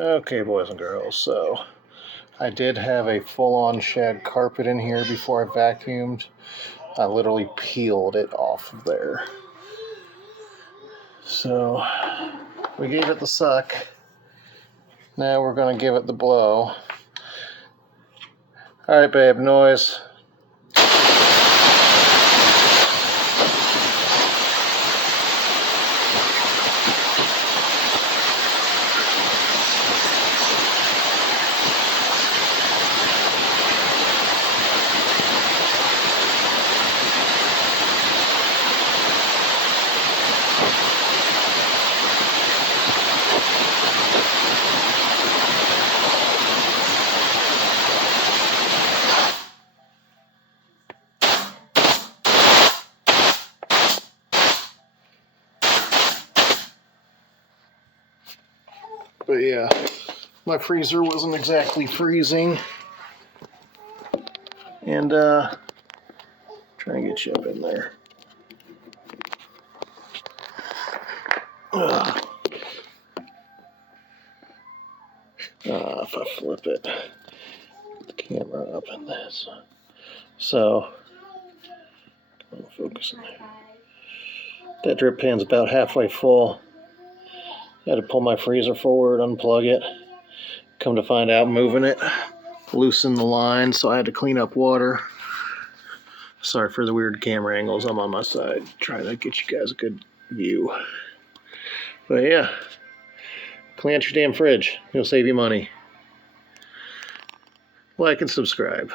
Okay, boys and girls, so I did have a full-on shag carpet in here before I vacuumed. I literally peeled it off of there. So we gave it the suck. Now we're going to give it the blow. Alright, babe, noise. But yeah, my freezer wasn't exactly freezing. And trying to get you up in there. If I flip it, get the camera up in this. So, I'll focus in there. That drip pan's about halfway full. I had to pull my freezer forward, unplug it. Come to find out, moving it loosened the line, so I had to clean up water. Sorry for the weird camera angles. I'm on my side, trying to get you guys a good view. But yeah, clean out your damn fridge. It'll save you money. Like and subscribe.